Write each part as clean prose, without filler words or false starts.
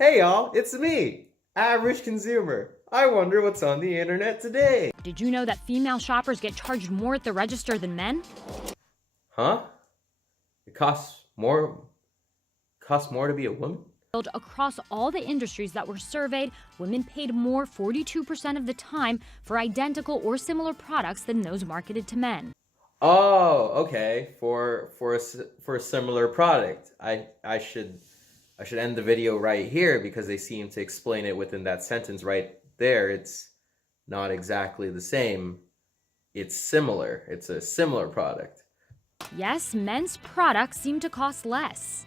Hey y'all, it's me, average consumer. I wonder what's on the internet today. Did you know that female shoppers get charged more at the register than men? Huh? It costs more to be a woman? Across all the industries that were surveyed, women paid more 42% of the time for identical or similar products than those marketed to men. Oh, okay. For a similar product. I should end the video right here because they seem to explain it within that sentence right there. It's not exactly the same. It's similar. It's a similar product. Yes, men's products seem to cost less.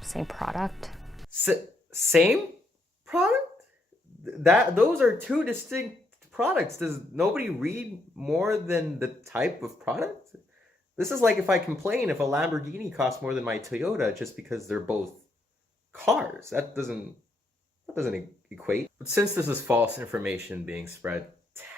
Same product. Same product? Those are two distinct products. Does nobody read more than the type of product? This is like if I complain if a Lamborghini costs more than my Toyota just because they're both cars. That doesn't equate. But since this is false information being spread,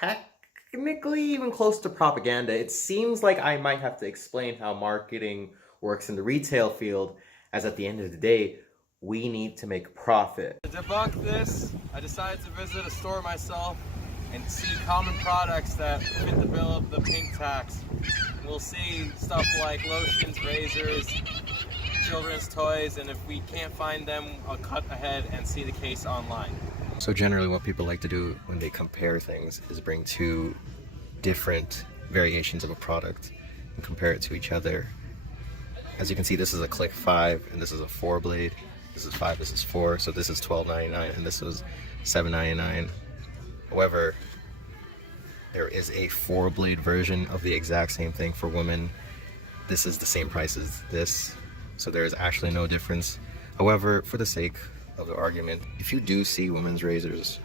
technically even close to propaganda, it seems like I might have to explain how marketing works in the retail field, as at the end of the day, we need to make profit. To debunk this, I decided to visit a store myself and see common products that fit the bill of the pink tax. And we'll see stuff like lotions, razors, children's toys, and if we can't find them, I'll cut ahead and see the case online. So generally what people like to do when they compare things is bring two different variations of a product and compare it to each other. As you can see, this is a Click 5 and this is a 4-blade. This is 5, this is 4, so this is $12.99 and this was $7.99. However, there is a 4-blade version of the exact same thing for women. This is the same price as this, so there is actually no difference. However, for the sake of the argument, if you do see women's razors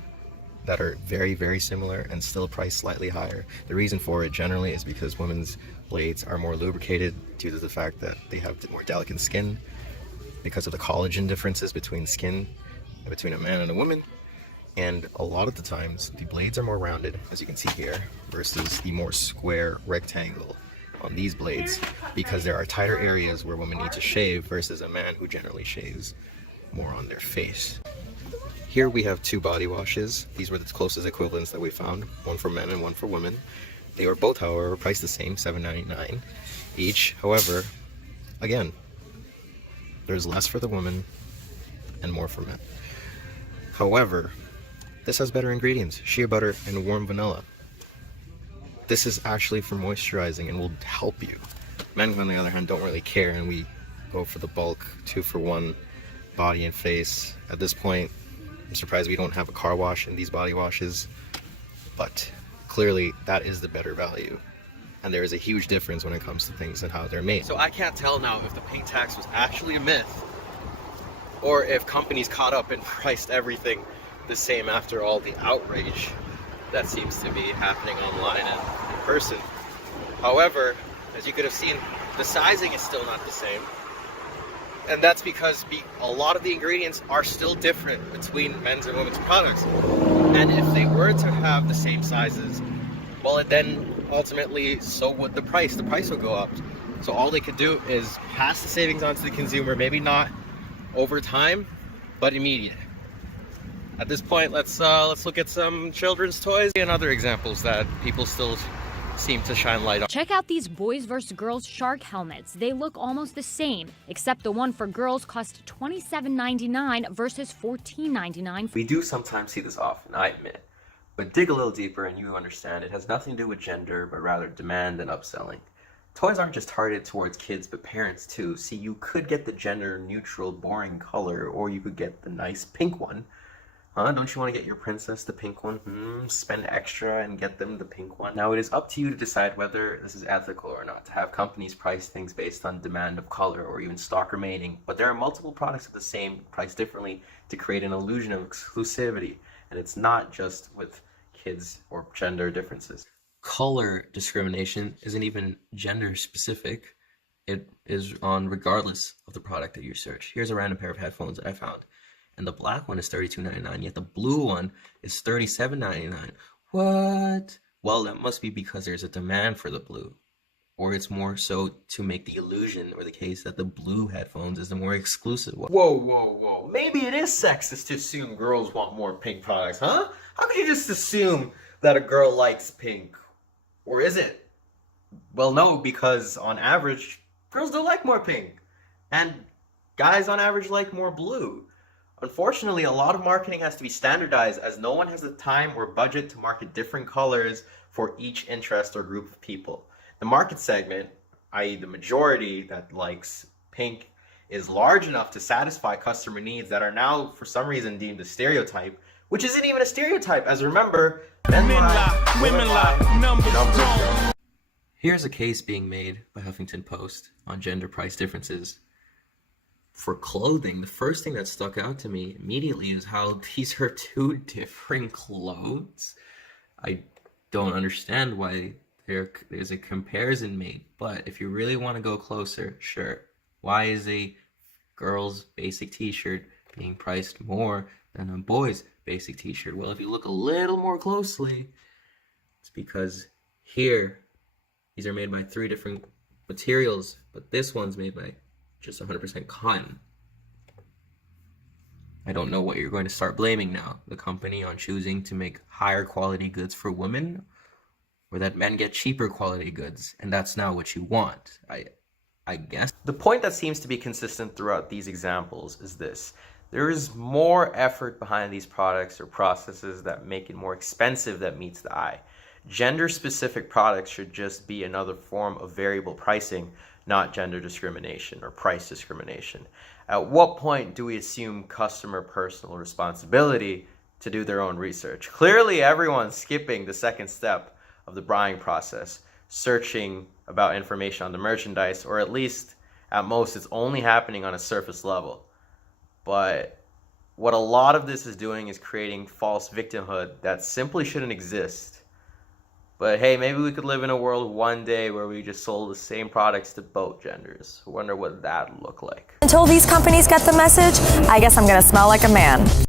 that are very, very similar and still priced slightly higher, the reason for it generally is because women's blades are more lubricated due to the fact that they have more delicate skin because of the collagen differences between skin between a man and a woman. And a lot of the times the blades are more rounded, as you can see here, versus the more square rectangle on these blades, because there are tighter areas where women need to shave versus a man who generally shaves more on their face. Here we have two body washes. These were the closest equivalents that we found, one for men and one for women. They were both, however, priced the same, $7.99 each. However, again, there's less for the women and more for men. However, this has better ingredients, shea butter and warm vanilla. This is actually for moisturizing and will help you. Men, on the other hand, don't really care, and we go for the bulk 2-for-1 body and face. At this point, I'm surprised we don't have a car wash in these body washes, but clearly that is the better value. And there is a huge difference when it comes to things and how they're made. So I can't tell now if the pink tax was actually a myth or if companies caught up and priced everything the same after all the outrage that seems to be happening online and in person. However, as you could have seen, the sizing is still not the same. And that's because a lot of the ingredients are still different between men's and women's products. And if they were to have the same sizes, well, then ultimately, so would the price. The price would go up. So all they could do is pass the savings on to the consumer, maybe not over time, but immediate. At this point, let's look at some children's toys and other examples that people still seem to shine light on. Check out these boys versus girls shark helmets. They look almost the same, except the one for girls cost $27.99 versus $14.99. We do sometimes see this often, I admit. But dig a little deeper and you understand it has nothing to do with gender, but rather demand and upselling. Toys aren't just targeted towards kids, but parents too. See, you could get the gender-neutral, boring color, or you could get the nice pink one. Don't you want to get your princess the pink one? Spend extra and get them the pink one. Now it is up to you to decide whether this is ethical or not, to have companies price things based on demand of color or even stock remaining. But there are multiple products at the same price differently to create an illusion of exclusivity. And it's not just with kids or gender differences. Color discrimination isn't even gender specific. It is on regardless of the product that you search. Here's a random pair of headphones that I found. And the black one is $32.99, yet the blue one is $37.99. What? Well, that must be because there's a demand for the blue. Or it's more so to make the illusion or the case that the blue headphones is the more exclusive one. Whoa. Maybe it is sexist to assume girls want more pink products, huh? How could you just assume that a girl likes pink? Or is it? Well, no, because on average, girls do like more pink. And guys on average like more blue. Unfortunately, a lot of marketing has to be standardized as no one has the time or budget to market different colors for each interest or group of people. The market segment, i.e. the majority that likes pink, is large enough to satisfy customer needs that are now, for some reason, deemed a stereotype, which isn't even a stereotype, as remember, men lie, women lie, numbers don't. Here's a case being made by Huffington Post on gender price differences. For clothing, the first thing that stuck out to me immediately is how these are two different clothes. I don't understand why there's a comparison made, but if you really want to go closer, sure. Why is a girl's basic t-shirt being priced more than a boy's basic t-shirt? Well, if you look a little more closely, it's because here, these are made by 3 different materials, but this one's made by just 100% cotton. I don't know what you're going to start blaming now. The company on choosing to make higher quality goods for women, or that men get cheaper quality goods, and that's not what you want, I guess. The point that seems to be consistent throughout these examples is this. There is more effort behind these products or processes that make it more expensive that meets the eye. Gender-specific products should just be another form of variable pricing, not gender discrimination or price discrimination. At what point do we assume customer personal responsibility to do their own research? Clearly, everyone's skipping the second step of the buying process, searching about information on the merchandise, or at least, at most, it's only happening on a surface level. But what a lot of this is doing is creating false victimhood that simply shouldn't exist. But hey, maybe we could live in a world one day where we just sold the same products to both genders. I wonder what that'd look like. Until these companies get the message, I guess I'm gonna smell like a man.